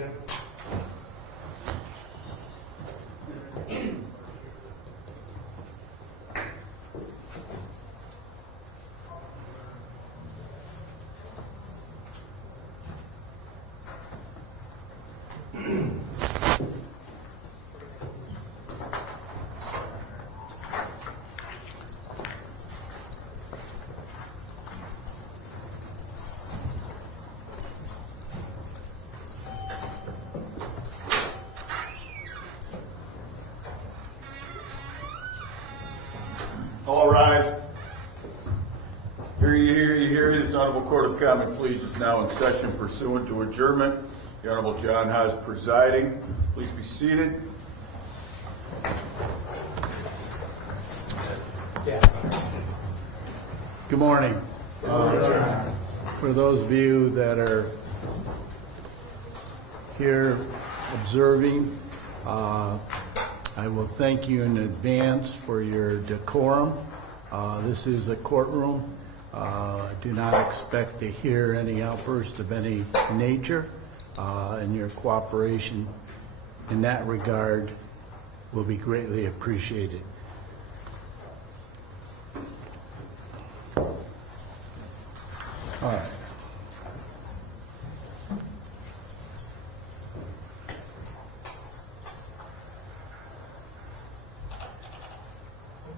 Jim. All rise. Hear this Honorable Court of Common Pleas is now in session pursuant to adjournment. The Honorable John Haas presiding. Please be seated. Good morning. For those of you that are here observing, I will thank you in advance for your decorum. This is a courtroom. I do not expect to hear any outburst of any nature, and your cooperation in that regard will be greatly appreciated. All right.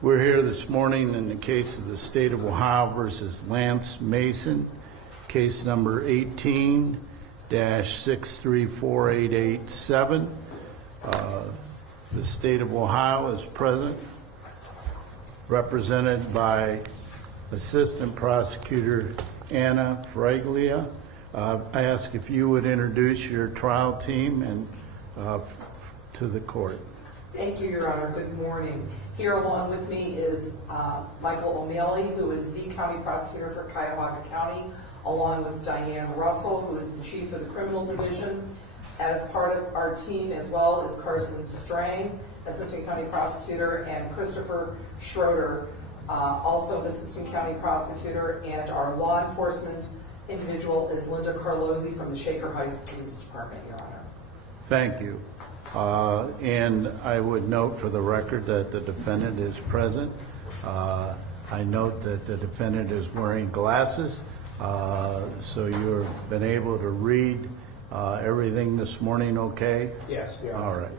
We're here this morning in the case of the State of Ohio versus Lance Mason, case number 18-634887. The State of Ohio is present, represented by Assistant Prosecutor Anna Fraglia. I ask if you would introduce your trial team and to the court. Thank you, Your Honor. Good morning. Here along with me is Michael O'Malley, who is the County Prosecutor for Cuyahoga County, along with Diane Russell, who is the Chief of the Criminal Division. As part of our team as well is Carson Strang, Assistant County Prosecutor, and Christopher Schroeder, also an Assistant County Prosecutor, and our law enforcement individual is Linda Carlozzi from the Shaker Heights Police Department, Your Honor. Thank you. And I would note for the record that the defendant is present. I note that the defendant is wearing glasses, so you've been able to read everything this morning okay? Yes, Your Honor. All right.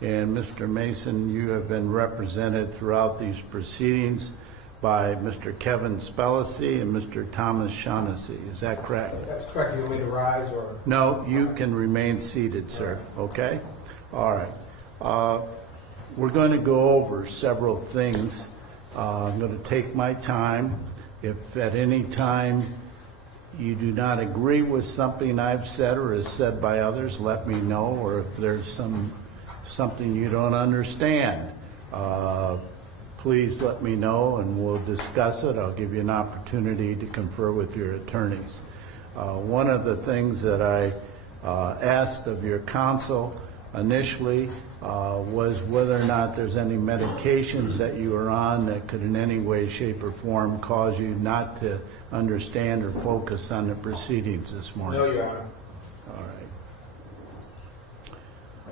And Mr. Mason, you have been represented throughout these proceedings by Mr. Kevin Spellacy and Mr. Thomas Shaughnessy. Is that correct? That's correct. You want me to rise or? No, you can remain seated, sir. Okay? All right. We're going to go over several things. I'm going to take my time. If at any time you do not agree with something I've said or is said by others, let me know. Or if there's something you don't understand, please let me know and we'll discuss it. I'll give you an opportunity to confer with your attorneys. One of the things that I asked of your counsel initially was whether or not there's any medications that you are on that could in any way, shape, or form cause you not to understand or focus on the proceedings this morning. No, Your Honor. All right.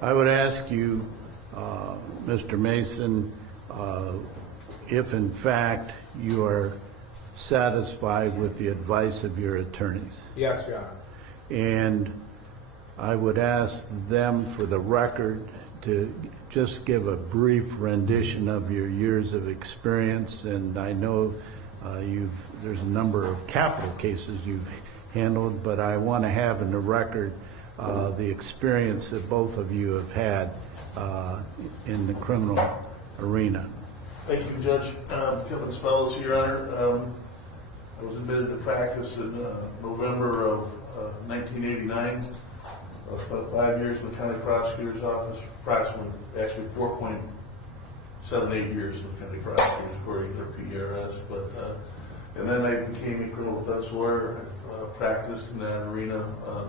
I would ask you, Mr. Mason, if in fact you are satisfied with the advice of your attorneys. Yes, Your Honor. And I would ask them for the record to just give a brief rendition of your years of experience. And I know there's a number of capital cases you've handled, but I want to have in the record the experience that both of you have had in the criminal arena. Thank you, Judge. Kevin Spellacy, Your Honor. I was admitted to practice in November of 1989. I spent 5 years in the county prosecutor's office, actually 4.78 years in the county prosecutor's according to PRS. And then I became a criminal defense lawyer. I've practiced in that arena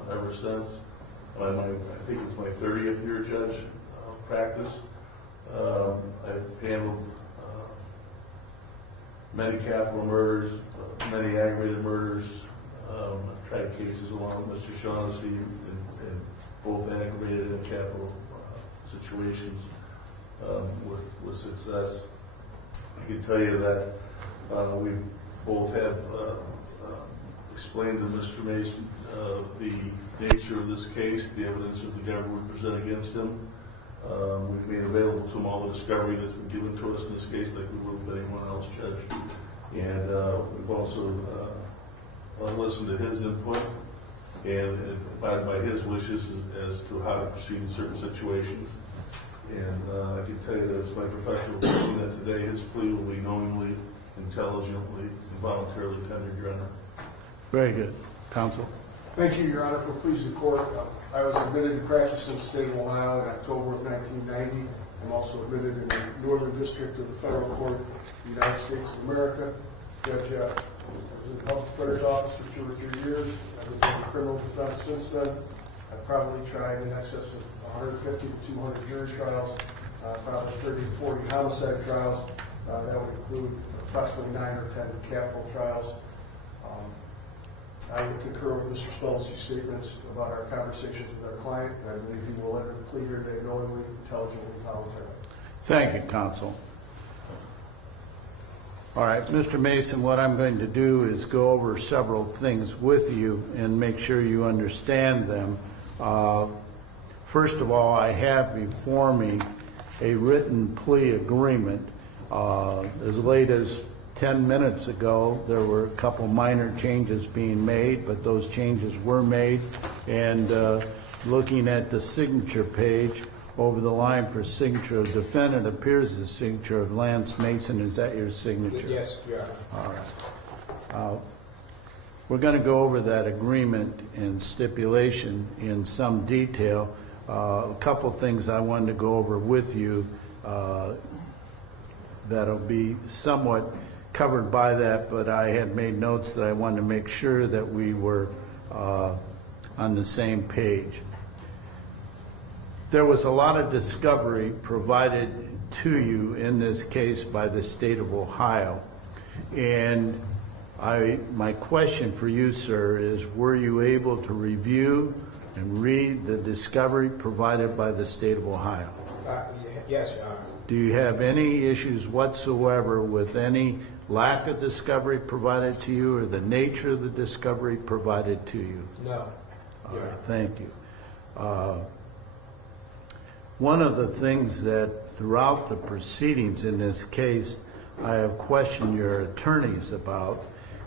ever since. I think it's my 30th year, Judge, of practice. I've handled many capital murders, many aggravated murders. I've tried cases along with Mr. Shaughnessy and both aggravated and capital situations with success. I can tell you that we both have explained to Mr. Mason the nature of this case, the evidence that the government would present against him. We've made available to him all the discovery that's been given to us in this case, like we would with anyone else, Judge. And we've also listened to his input and abided by his wishes as to how to proceed in certain situations. And I can tell you that it's my professional opinion that today his plea will be knowingly, intelligently, and voluntarily tendered, Your Honor. Very good. Counsel? Thank you, Your Honor, for pleasing the court. I was admitted to practice in the state of Ohio in October of 1990. I'm also admitted in the Northern District of the Federal Court of the United States of America. Judge, I was in the public defender's office for 2 or 3 years. I've been doing criminal defense since then. I've probably tried in excess of 150 to 200 jury trials, probably 30 to 40 homicide trials. That would include approximately 9 or 10 capital trials. I would concur with Mr. Spelcy's statements about our conversations with our client. I believe he will enter the plea here today knowingly, intelligently, and voluntarily. Thank you, counsel. All right, Mr. Mason, what I'm going to do is go over several things with you and make sure you understand them. First of all, I have before me a written plea agreement. As late as 10 minutes ago, there were a couple minor changes being made, but those changes were made. And looking at the signature page, over the line for signature of defendant appears the signature of Lance Mason. Is that your signature? Yes, Your Honor. All right. We're going to go over that agreement and stipulation in some detail. A couple things I wanted to go over with you that'll be somewhat covered by that, but I had made notes that I wanted to make sure that we were on the same page. There was a lot of discovery provided to you in this case by the state of Ohio. And my question for you, sir, is were you able to review and read the discovery provided by the state of Ohio? Yes, Your Honor. Do you have any issues whatsoever with any lack of discovery provided to you or the nature of the discovery provided to you? No. All right, thank you. One of the things that throughout the proceedings in this case I have questioned your attorneys about,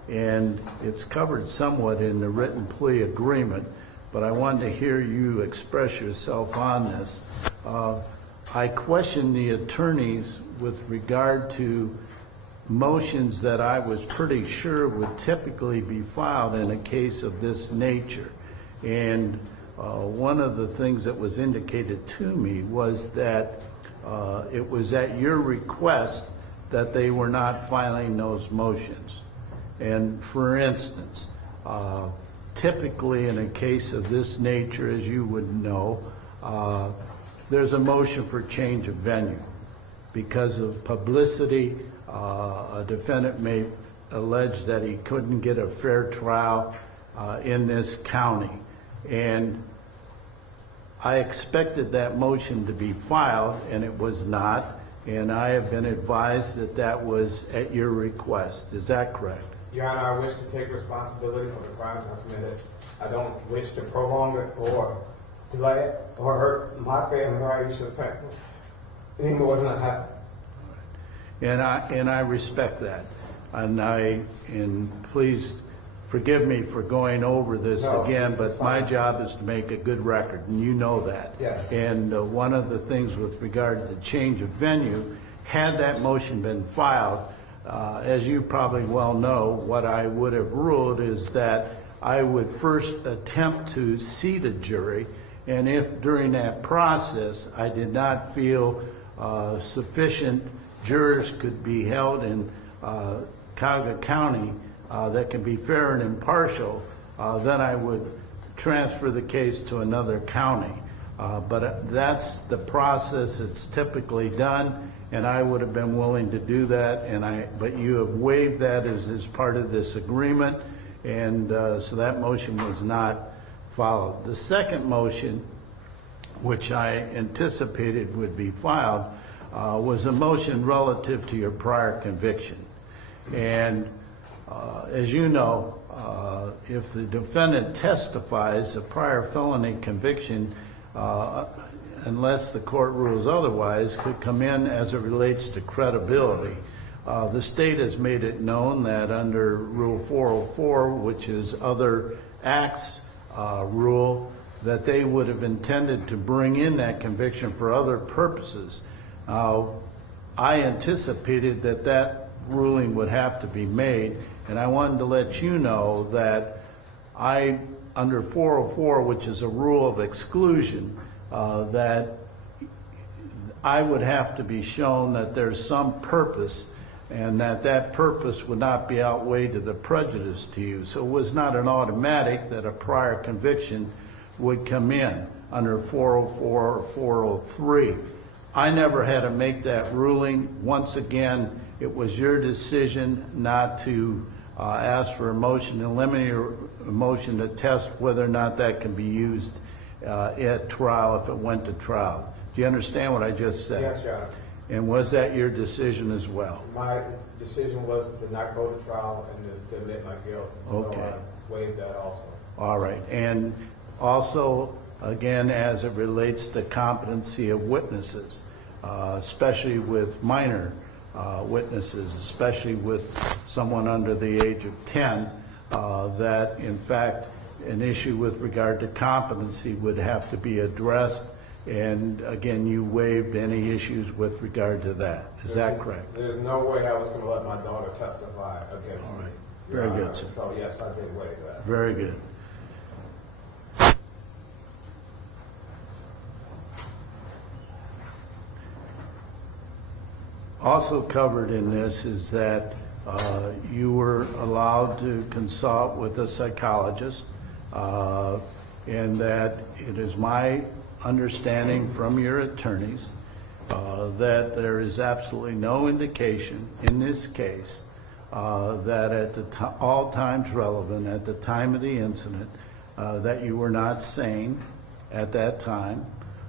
and it's covered somewhat in the written plea agreement, but I wanted to hear you express yourself on this. I questioned the attorneys with regard to motions that I was pretty sure would typically be filed in a case of this nature. And one of the things that was indicated to me was that it was at your request that they were not filing those motions. And for instance, typically in a case of this nature, as you would know, there's a motion for change of venue. Because of publicity, a defendant may allege that he couldn't get a fair trial in this county. And I expected that motion to be filed, and it was not. And I have been advised that that was at your request. Is that correct? Your Honor, I wish to take responsibility for the crimes I committed. I don't wish to prolong it or delay it or hurt my family or Aisha's family any more than I have. And I respect that. And please forgive me for going over this again, but my job is to make a good record, and you know that. Yes. And one of the things with regard to the change of venue, had that motion been filed, as you probably well know, what I would have ruled is that I would first attempt to seat a jury, and if during that process I did not feel sufficient jurors could be held in Cuyahoga County that can be fair and impartial, then I would transfer the case to another county. But that's the process that's typically done, and I would have been willing to do that. But you have waived that as part of this agreement, and so that motion was not followed. The second motion which I anticipated would be filed, was a motion relative to your prior conviction. And as you know, if the defendant testifies, a prior felony conviction, unless the court rules otherwise, could come in as it relates to credibility. The state has made it known that under Rule 404, which is other acts rule, that they would have intended to bring in that conviction for other purposes. I anticipated that that ruling would have to be made, and I wanted to let you know that under 404, which is a rule of exclusion, that I would have to be shown that there's some purpose, and that purpose would not be outweighed to the prejudice to you. So it was not an automatic that a prior conviction would come in under 404 or 403. I never had to make that ruling. Once again, it was your decision not to ask for a motion to eliminate or a motion to test whether or not that can be used at trial if it went to trial. Do you understand what I just said? Yes, Your Honor. And was that your decision as well? My decision was to not go to trial and to admit my guilt. Okay. So I waived that also. All right. And also, again, as it relates to competency of witnesses, especially with minor witnesses, especially with someone under the age of 10, that in fact an issue with regard to competency would have to be addressed. And again, you waived any issues with regard to that. Is that correct? There's no way I was going to let my daughter testify against me. Very Your good, Honor. sir. So yes, I did waive that. Very good. Also covered in this is that you were allowed to consult with a psychologist, and that it is my understanding from your attorneys that there is absolutely no indication in this case that at all times relevant at the time of the incident that you were not sane at that time,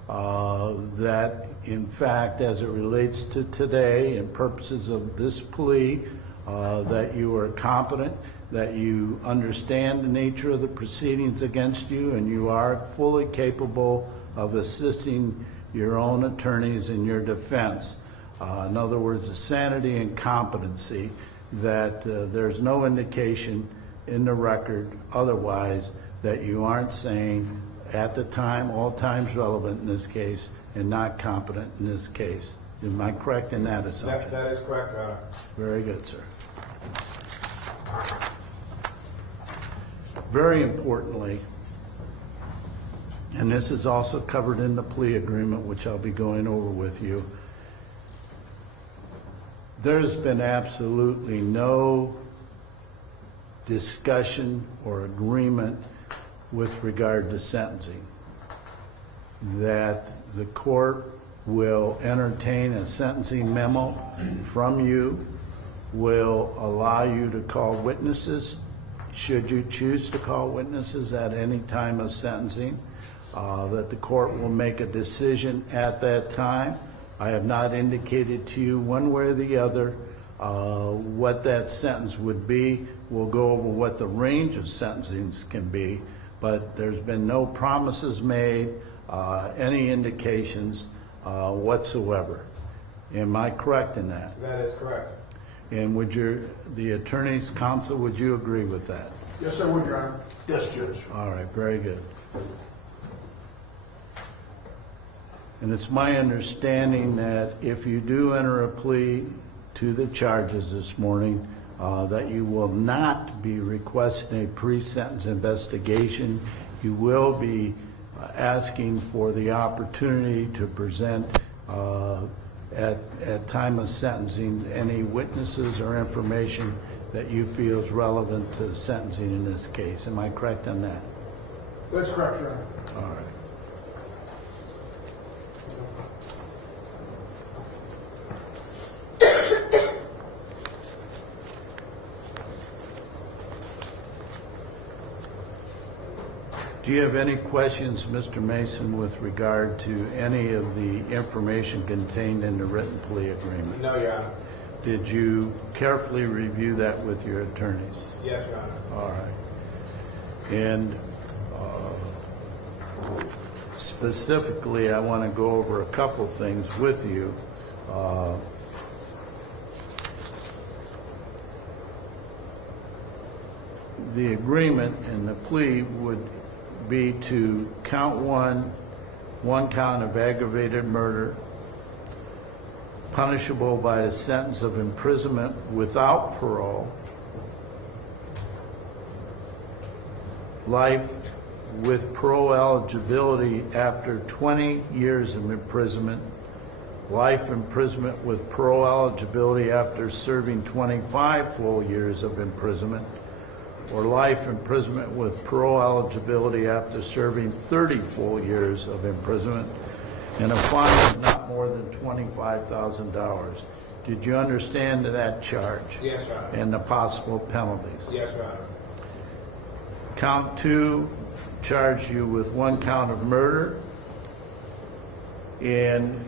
that in fact as it relates to today and purposes of this plea, that you are competent, that you understand the nature of the proceedings against you, and you are fully capable of assisting your own attorneys in your defense. In other words, the sanity and competency, that there's no indication in the record otherwise that you aren't sane at the time, all times relevant in this case, and not competent in this case. Am I correct in that assumption? That is correct, Your Honor. Very good, sir. Very importantly, and this is also covered in the plea agreement, which I'll be going over with you, there's been absolutely no discussion or agreement with regard to sentencing, that the court will entertain a sentencing memo from you, will allow you to call witnesses, should you choose to call witnesses at any time of sentencing, that the court will make a decision at that time. I have not indicated to you one way or the other what that sentence would be. We'll go over what the range of sentencings can be, but there's been no promises made, any indications whatsoever. Am I correct in that? That is correct. And would the attorney's counsel, would you agree with that? Yes, I would, Your Honor. Yes, Judge. All right, very good. And it's my understanding that if you do enter a plea to the charges this morning, that you will not be requesting a pre-sentence investigation. You will be asking for the opportunity to present at time of sentencing any witnesses or information that you feel is relevant to the sentencing in this case. Am I correct on that? That's correct, Your Honor. All right. Do you have any questions, Mr. Mason, with regard to any of the information contained in the written plea agreement? No, Your Honor. Did you carefully review that with your attorneys? Yes, Your Honor. All right. And specifically, I want to go over a couple things with you. The agreement and the plea would be to count one count of aggravated murder, punishable by a sentence of imprisonment without parole, life with parole eligibility after 20 years of imprisonment, life imprisonment with parole eligibility after serving 25 full years of imprisonment, or life imprisonment with parole eligibility after serving 30 full years of imprisonment, and a fine of not more than $25,000. Did you understand that charge? Yes, Your Honor. And the possible penalties? Yes, Your Honor. Count 2 charged you with one count of murder and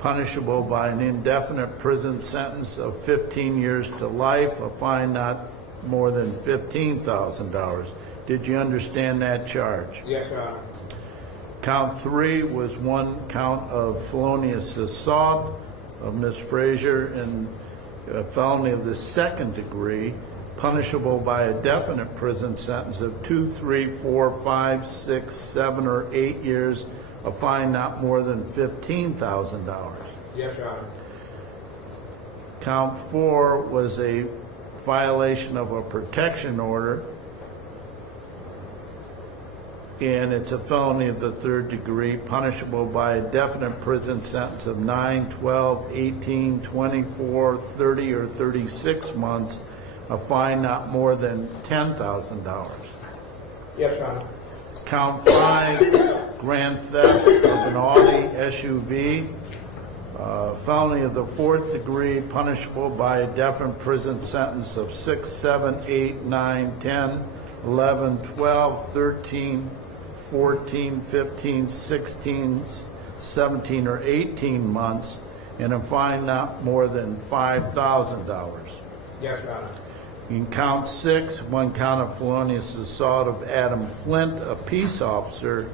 punishable by an indefinite prison sentence of 15 years to life, a fine not more than $15,000. Did you understand that charge? Yes, Your Honor. Count 3 was one count of felonious assault of Ms. Fraser and a felony of the second degree, punishable by a definite prison sentence of 2, 3, 4, 5, 6, 7, or 8 years, a fine not more than $15,000. Yes, Your Honor. Count 4 was a violation of a protection order, and it's a felony of the third degree, punishable by a definite prison sentence of 9, 12, 18, 24, 30, or 36 months, a fine not more than $10,000. Yes, Your Honor. Count 5, grand theft of an Audi SUV, felony of the fourth degree, punishable by a definite prison sentence of 6, 7, 8, 9, 10, 11, 12, 13, 14, 15, 16, 17, or 18 months, and a fine not more than $5,000. Yes, Your Honor. In count 6, one count of felonious assault of Adam Flint, a peace officer,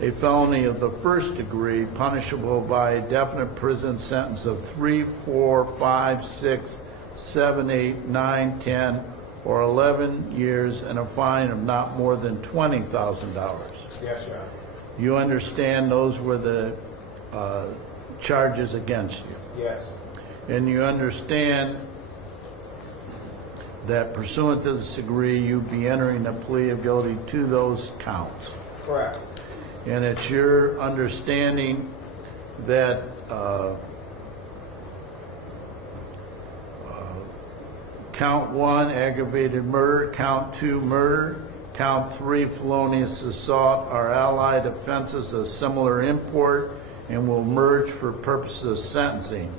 a felony of the first degree, punishable by a definite prison sentence of 3, 4, 5, 6, 7, 8, 9, 10, or 11 years, and a fine of not more than $20,000. Yes, Your Honor. You understand those were the charges against you? Yes. And you understand that pursuant to this degree, you'd be entering a plea of guilty to those counts. Correct. And it's your understanding that count 1, aggravated murder, count 2, murder, count 3, felonious assault are allied offenses of similar import and will merge for purposes of sentencing,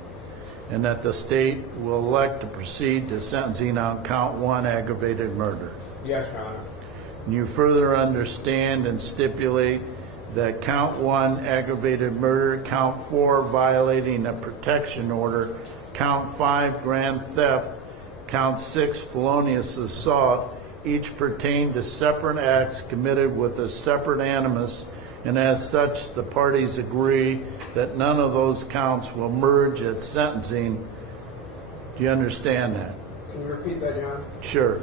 and that the state will elect to proceed to sentencing on count 1, aggravated murder. Yes, Your Honor. And you further understand and stipulate that count 1, aggravated murder, count 4, violating a protection order, count 5, grand theft, count 6, felonious assault, each pertain to separate acts committed with a separate animus, and as such, the parties agree that none of those counts will merge at sentencing. Do you understand that? Can you repeat that, Your Honor? Sure.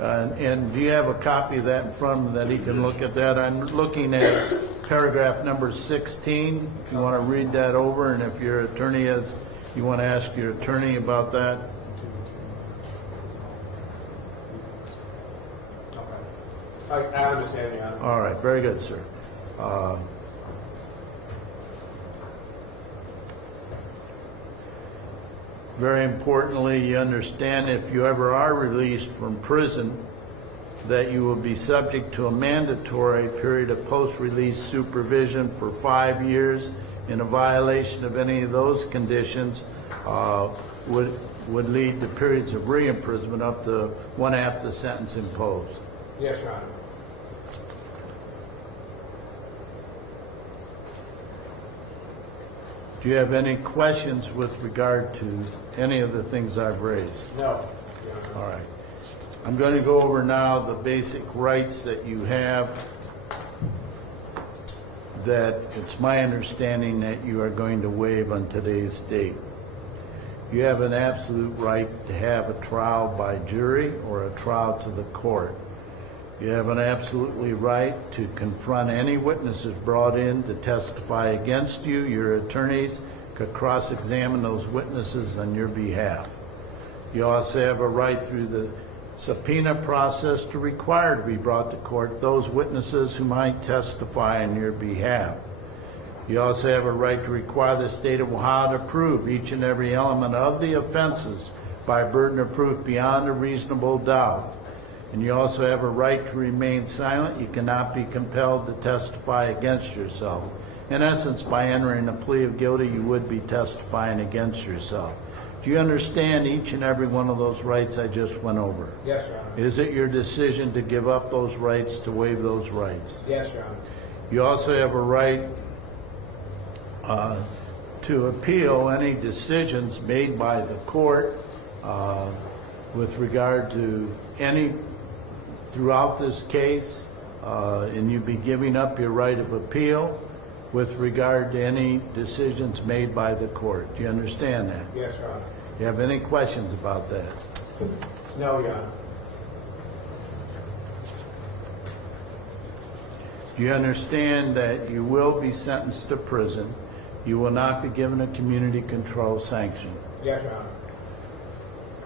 And do you have a copy of that in front of him that he can look at that? I'm looking at paragraph number 16, if you want to read that over, and if your attorney has, you want to ask your attorney about that. Okay. I understand, Your Honor. All right, very good, sir. Very importantly, you understand if you ever are released from prison, that you will be subject to a mandatory period of post-release supervision for 5 years. In a violation of any of those conditions would lead to periods of re-imprisonment up to 1/2 the sentence imposed. Yes, Your Honor. Do you have any questions with regard to any of the things I've raised? No, Your Honor. All right. I'm going to go over now the basic rights that you have, that it's my understanding that you are going to waive on today's date. You have an absolute right to have a trial by jury or a trial to the court. You have an absolutely right to confront any witnesses brought in to testify against you. Your attorneys could cross-examine those witnesses on your behalf. You also have a right through the subpoena process to require to be brought to court those witnesses who might testify on your behalf. You also have a right to require the state of Ohio to prove each and every element of the offenses by burden of proof beyond a reasonable doubt. And you also have a right to remain silent. You cannot be compelled to testify against yourself. In essence, by entering a plea of guilty, you would be testifying against yourself. Do you understand each and every one of those rights I just went over? Yes, Your Honor. Is it your decision to give up those rights, to waive those rights? Yes, Your Honor. You also have a right to appeal any decisions made by the court with regard to any throughout this case, and you'd be giving up your right of appeal with regard to any decisions made by the court. Do you understand that? Yes, Your Honor. Do you have any questions about that? No, Your Honor. Do you understand that you will be sentenced to prison? You will not be given a community control sanction. Yes, Your Honor.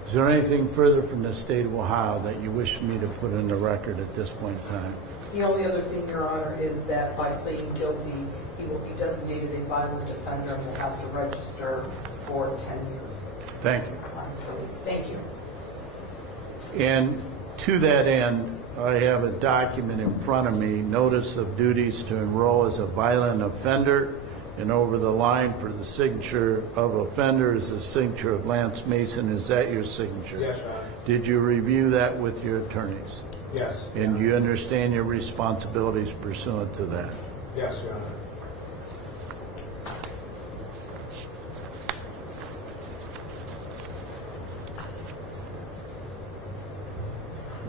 Is there anything further from the state of Ohio that you wish me to put in the record at this point in time? The only other thing, Your Honor, is that by pleading guilty, he will be designated a violent offender and will have to register for 10 years Thank you. on his release. Thank you. And to that end, I have a document in front of me, notice of duties to enroll as a violent offender, and over the line for the signature of offender is the signature of Lance Mason. Is that your signature? Yes, Your Honor. Did you review that with your attorneys? Yes. And you understand your responsibilities pursuant to that? Yes, Your Honor.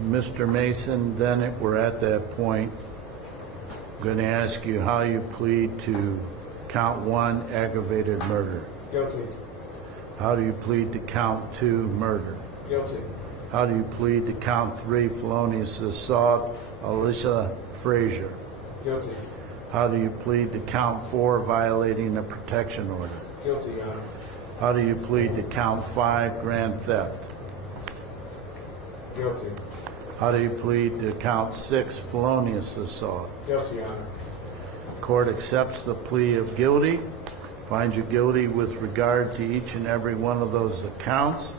Mr. Mason, then we're at that point. I'm going to ask you how you plead to count 1, aggravated murder. Guilty. How do you plead to count 2, murder? Guilty. How do you plead to count 3, felonious assault, Aisha Fraser? Guilty. How do you plead to count 4, violating a protection order? Guilty, Your Honor. How do you plead to count 5, grand theft? Guilty. How do you plead to count 6, felonious assault? Guilty, Your Honor. Court accepts the plea of guilty, finds you guilty with regard to each and every one of those accounts.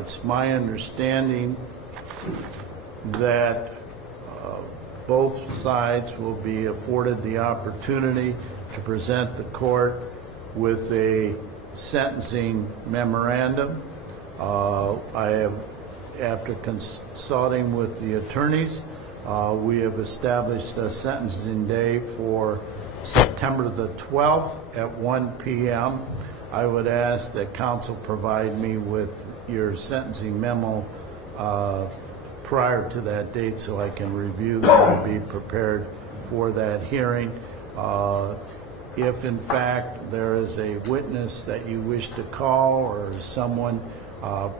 It's my understanding that both sides will be afforded the opportunity to present the court with a sentencing memorandum. I have, after consulting with the attorneys, we have established a sentencing day for September the 12th at 1 p.m. I would ask that counsel provide me with your sentencing memo prior to that date so I can review them and be prepared for that hearing. If in fact there is a witness that you wish to call or someone,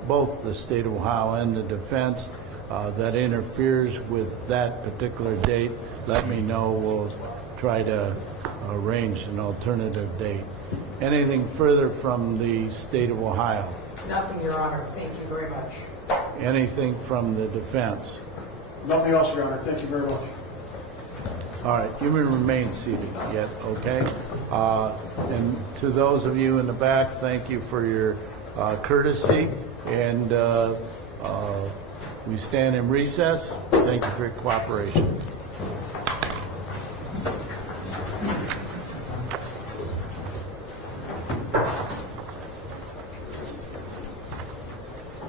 both the state of Ohio and the defense, that interferes with that particular date, let me know. We'll try to arrange an alternative date. Anything further from the state of Ohio? Nothing, Your Honor. Thank you very much. Anything from the defense? Nothing else, Your Honor. Thank you very much. All right, you may remain seated yet, okay? And to those of you in the back, thank you for your courtesy, and we stand in recess. Thank you for your cooperation.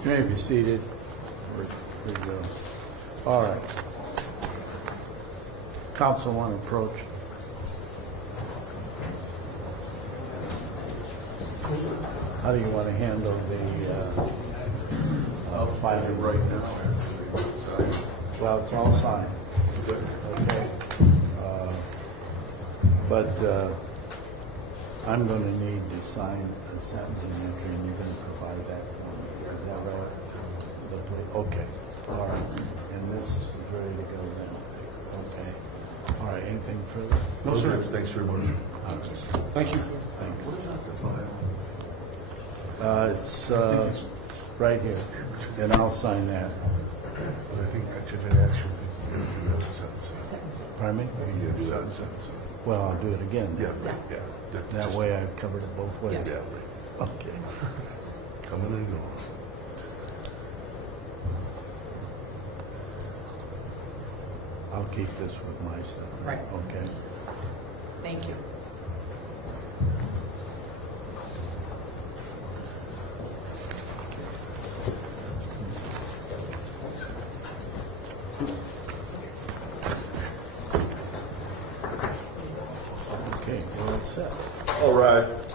You may be seated. There you go. All right. Council want to approach. How do you want to handle the filing? Right now. Well, it's all signed. Okay. But I'm going to need to sign a sentencing entry, and you're going to provide that for me. Is that right? The plea- Okay. All right. And this is ready to go then. Okay. All right. Anything further? No, sir. Thanks very much. Thank you. Thanks. It's right here, and I'll sign that. But I think I should actually do that sentence. Pardon me? You do that sentence. Well, I'll do it again. Yeah, right, yeah. That way I've covered it both ways. Yeah, right. Okay. Coming and going. I'll keep this with my stuff. Right. Okay. Thank you. Okay, well, it's set. All rise.